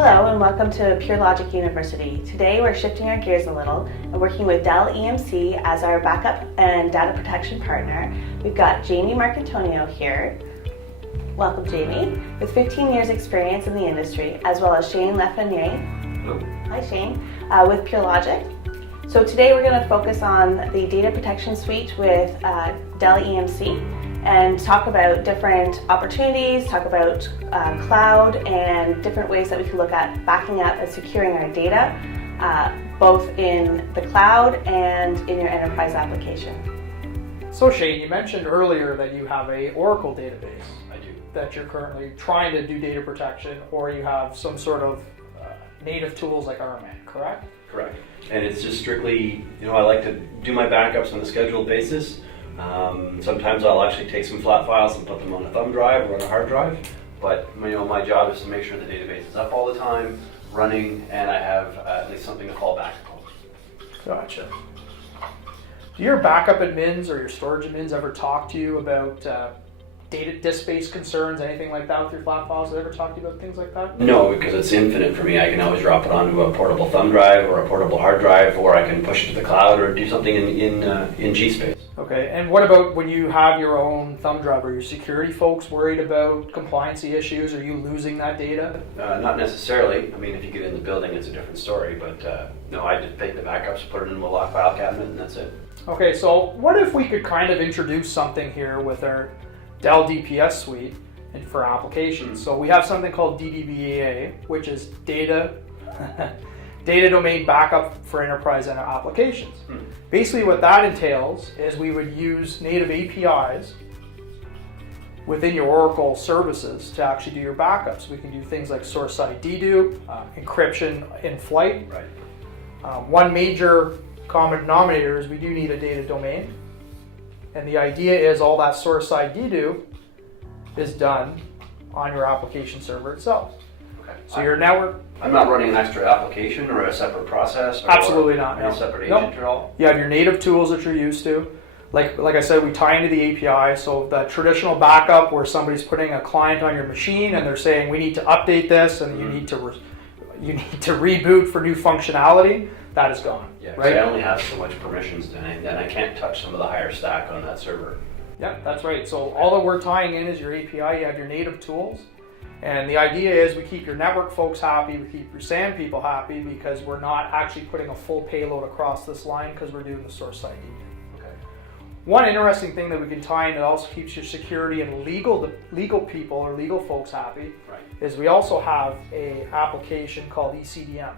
Hello and welcome to Pure Logic University. Today we're shifting our gears a little and working with Dell EMC as our backup and data protection partner. We've got Jamie Marcantonio here. Welcome, Jamie, with 15 years experience in the industry, as well as Shane Lefrenier. Hello. Hi, Shane, with Pure Logic. So today we're going to focus on the data protection suite with Dell EMC and talk about different opportunities, talk about cloud and different ways that we can look at backing up and securing our data, both in the cloud and in your enterprise application. So Shane, you mentioned earlier that you have a Oracle database. I do. That you're currently trying to do data protection, or you have some sort of native tools like RMAN, correct? Correct. And it's just strictly, I like to do my backups on a scheduled basis. Sometimes I'll actually take some flat files and put them on a thumb drive or on a hard drive. But my job is to make sure the database is up all the time, running, and I have at least something to fall back on. Gotcha. Do your backup admins or your storage admins ever talk to you about data disk space concerns, anything like that with your flat files? They ever talk to you about things like that? No, because it's infinite for me. I can always drop it onto a portable thumb drive or a portable hard drive, or I can push it to the cloud or do something in G space. Okay, and what about when you have your own thumb drive? Are your security folks worried about compliancy issues? Are you losing that data? Not necessarily. I mean, if you get in the building, it's a different story. But no, I just take the backups, put it in a lock file cabinet, and that's it. Okay, so what if we could kind of introduce something here with our Dell DPS suite and for applications? So we have something called DDBA, which is data domain backup for enterprise and applications. Basically what that entails is we would use native APIs within your Oracle services to actually do your backups. We can do things like source side dedupe, encryption in flight. Right. One major common denominator is we do need a data domain. And the idea is all that source side dedupe is done on your application server itself. Okay. So your network... I'm not running an extra application or a separate process? Or Absolutely not. No separate agent at all? You have your native tools that you're used to. Like I said, we tie into the API. So the traditional backup where somebody's putting a client on your machine and they're saying, we need to update this and you need to reboot for new functionality, that is gone. Yeah, right? I only have so much permissions and I can't touch some of the higher stack on that server. Yeah, that's right. So all that we're tying in is your API. You have your native tools. And the idea is we keep your network folks happy, we keep your SAN people happy, because we're not actually putting a full payload across this line because we're doing the source side dedupe. Okay. One interesting thing that we can tie in that also keeps your security and legal people or legal folks happy, right, is we also have a application called ECDM.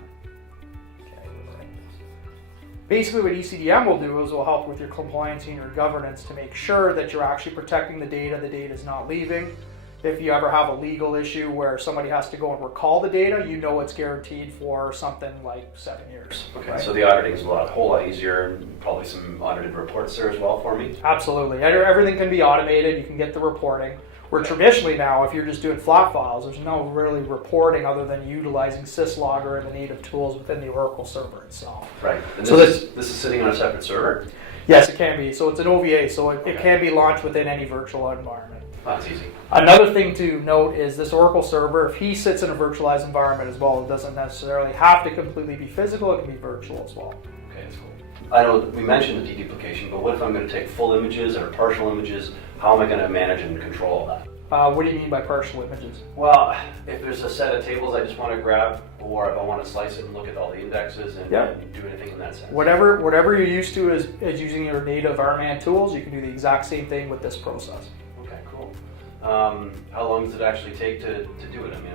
Basically what ECDM will do is will help with your compliance and your governance to make sure that you're actually protecting the data is not leaving. If you ever have a legal issue where somebody has to go and recall the data, you know it's guaranteed for something like 7 years. Okay, right? so the auditing is a whole lot easier, and probably some audited reports there as well for me? Absolutely. Everything can be automated. You can get the reporting. Where traditionally now, if you're just doing flat files, there's no really reporting other than utilizing syslogger and the native tools within the Oracle server itself. Right. And So this is sitting on a separate server? Yes, it can be. So it's an OVA, so it can be launched within any virtual environment. That's easy. Another thing to note is this Oracle server, if he sits in a virtualized environment as well, it doesn't necessarily have to completely be physical, it can be virtual as well. Okay, that's cool. I know we mentioned the deduplication, but what if I'm going to take full images or partial images? How am I going to manage and control all that? What do you mean by partial images? Well, if there's a set of tables I just want to grab, or if I want to slice it and look at all the indexes and do anything in that sense. Whatever you're used to is using your native RMAN tools, you can do the exact same thing with this process. Okay, cool. How long does it actually take to do it? I mean,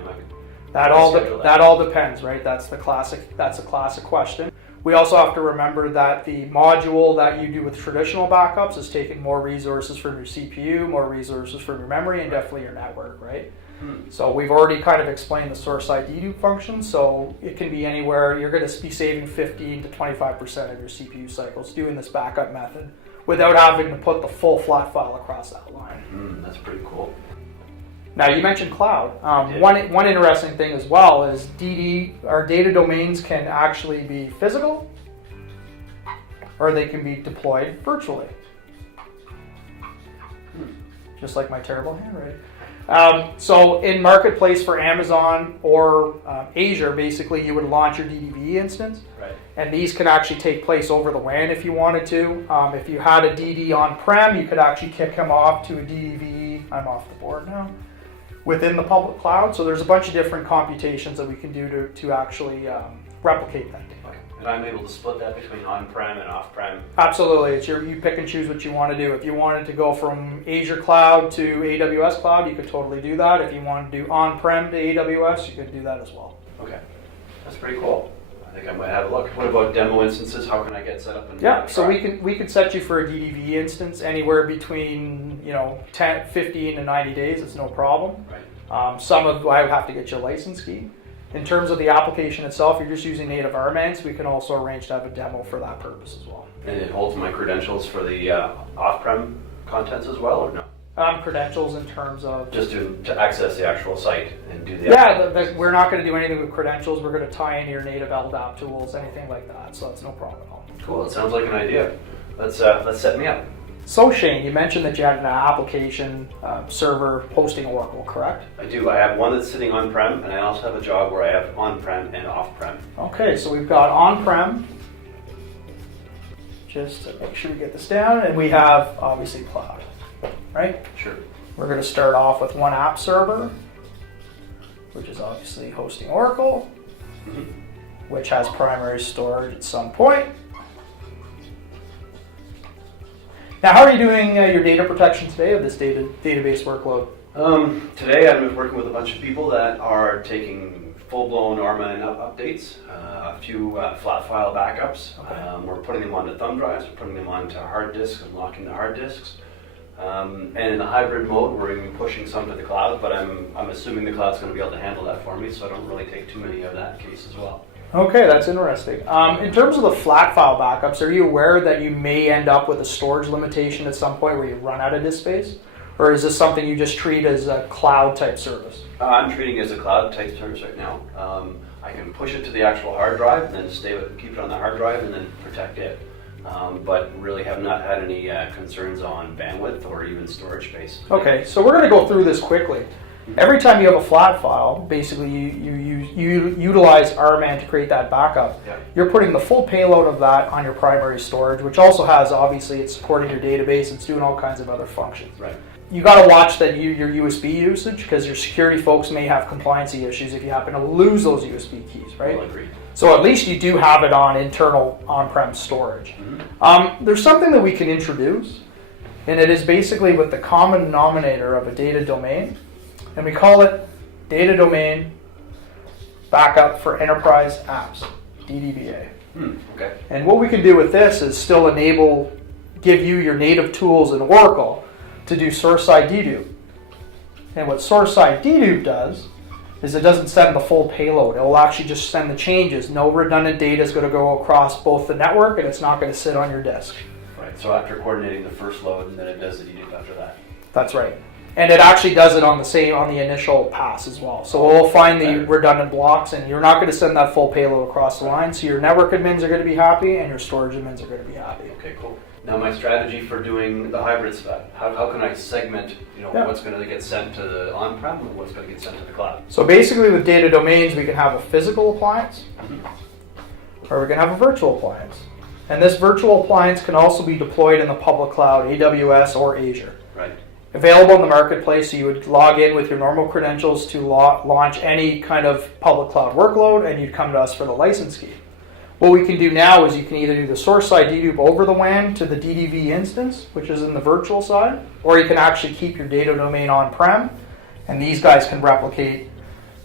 That all depends, right? That's a classic question. We also have to remember that the module that you do with traditional backups is taking more resources from your CPU, more resources from your memory, and definitely your network, right? So we've already kind of explained the source side dedupe function, so it can be anywhere. You're going to be saving 15 to 25% of your CPU cycles doing this backup method without having to put the full flat file across that line. That's pretty cool. Now you mentioned cloud. One interesting thing as well is our data domains can actually be physical or they can be deployed virtually. just like my terrible handwriting. So in Marketplace for Amazon or Azure, basically you would launch your DDV instance. Right. And these can actually take place over the WAN if you wanted to. If you had a DD on-prem, you could actually kick him off to a DDV, I'm off the board now, within the public cloud. So there's a bunch of different computations that we can do to actually replicate that data. And I'm able to split that between on-prem and off-prem. Absolutely, it's you pick and choose what you want to do. If you wanted to go from Azure Cloud to AWS Cloud, you could totally do that. If you wanted to do on-prem to AWS, you could do that as well. Okay, that's pretty cool. I think I might have a look. What about demo instances? How can I get set up? And Yeah, so we could set you for a DDV instance anywhere between 10, 15 to 90 days. It's no problem. Right. I would have to get your license key. In terms of the application itself, you're just using native RMANs. We can also arrange to have a demo for that purpose as well. And it holds my credentials for the off-prem contents as well, or no? Credentials in terms of Just to access the actual site and do the we're not going to do anything with credentials. We're going to tie in your native LDAP tools, anything like that. So that's no problem at all. Cool. It sounds like an idea. Let's set me up. So Shane, you mentioned that you had an application server hosting Oracle, correct? I do. I have one that's sitting on-prem, and I also have a job where I have on-prem and off-prem. Okay, so we've got on-prem, just to make sure we get this down, and we have obviously cloud, right? Sure. We're going to start off with one app server, which is obviously hosting Oracle, which has primary storage at some point. Now, how are you doing your data protection today of this database workload? Today I'm working with a bunch of people that are taking full-blown ARMA updates, a few flat file backups. Okay. We're putting them onto thumb drives, we're putting them onto hard disks and locking the hard disks. And in the hybrid mode, we're even pushing some to the cloud, but I'm assuming the cloud's going to be able to handle that for me, so I don't really take too many of that case as well. Okay, that's interesting. In terms of the flat file backups, are you aware that you may end up with a storage limitation at some point where you run out of disk space? Or is this something you just treat as a cloud type service? I'm treating it as a cloud type service right now. I can push it to the actual hard drive and then keep it on the hard drive and then protect it. But really have not had any concerns on bandwidth or even storage space. Okay, so we're going to go through this quickly. Every time you have a flat file, basically you utilize RMAN to create that backup. Yeah. You're putting the full payload of that on your primary storage, which also has, obviously, it's supporting your database, it's doing all kinds of other functions. Right. You got to watch that your USB usage, because your security folks may have compliancy issues if you happen to lose those USB keys, right? Well, agreed. So at least you do have it on internal on-prem storage. There's something that we can introduce, and it is basically with the common denominator of a data domain, and we call it Data Domain Backup for Enterprise Apps, DDBA. Okay. And what we can do with this is still give you your native tools in Oracle to do source-side dedupe. And what source-side dedupe does is it doesn't send the full payload. It will actually just send the changes. No redundant data is going to go across both the network, and it's not going to sit on your disk. Right. So after coordinating the first load, and then it does the dedupe after that. That's right. And it actually does it on the initial pass as well. So we'll find the redundant blocks, and you're not going to send that full payload across the line. So your network admins are going to be happy, and your storage admins are going to be happy. Okay, cool. Now my strategy for doing the hybrid stuff, how can I segment what's going to get sent to the on-prem and what's going to get sent to the cloud? So basically with data domains, we can have a physical appliance, or we can have a virtual appliance. And this virtual appliance can also be deployed in the public cloud, AWS or Azure. Right. Available in the marketplace, so you would log in with your normal credentials to launch any kind of public cloud workload, and you'd come to us for the license key. What we can do now is you can either do the source-side dedupe over the WAN to the DDV instance, which is in the virtual side, or you can actually keep your data domain on-prem, and these guys can replicate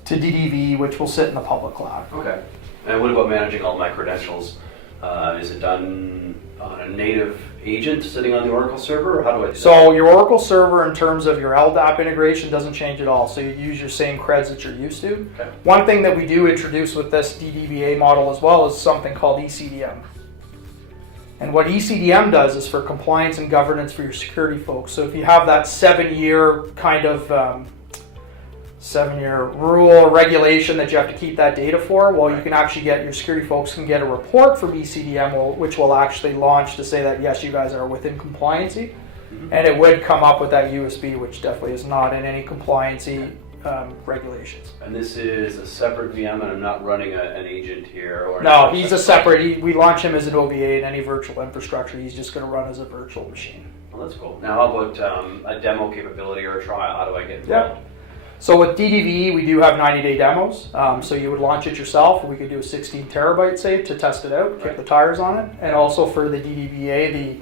to DDV, which will sit in the public cloud. Okay. And what about managing all my credentials? Is it done on a native agent sitting on the Oracle server, or how do I do that? So your Oracle server, in terms of your LDAP integration, doesn't change at all. So you use your same creds that you're used to. Okay. One thing that we do introduce with this DDBA model as well is something called ECDM. And what ECDM does is for compliance and governance for your security folks. So if you have that 7-year kind of 7-year rule or regulation that you have to keep that data for, well, you can actually get, your security folks can get a report from ECDM, which will actually launch to say that, yes, you guys are within compliancy. and it would come up with that USB, which definitely is not in any compliancy regulations. And this is a separate VM, and I'm not running an agent here? Or No, he's a separate, we launch him as an OVA in any virtual infrastructure. He's just going to run as a virtual machine. Well, that's cool. Now, how about a demo capability or a trial? How do I get involved? So with DDVE, we do have 90-day demos. So you would launch it yourself. We could do a 16 terabyte save to test it out, kick the tires on it. And also for the DDVA, the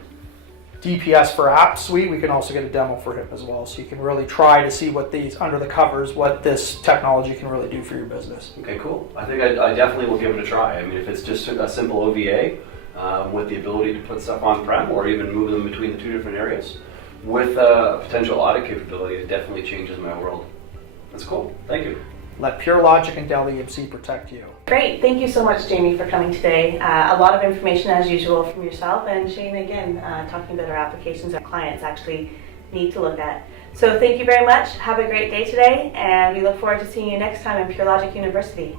DPS for app suite, we can also get a demo for him as well. So you can really try to see what these, under the covers, what this technology can really do for your business. Okay, cool. I think I definitely will give it a try. I mean, if it's just a simple OVA with the ability to put stuff on-prem or even move them between the two different areas, with a potential audit capability, it definitely changes my world. That's cool. Thank you. Let Pure Logic and Dell EMC protect you. Great. Thank you so much, Jamie, for coming today. A lot of information, as usual, from yourself, and Shane, again, talking about our applications our clients actually need to look at. So thank you very much. Have a great day today, and we look forward to seeing you next time in Pure Logic University.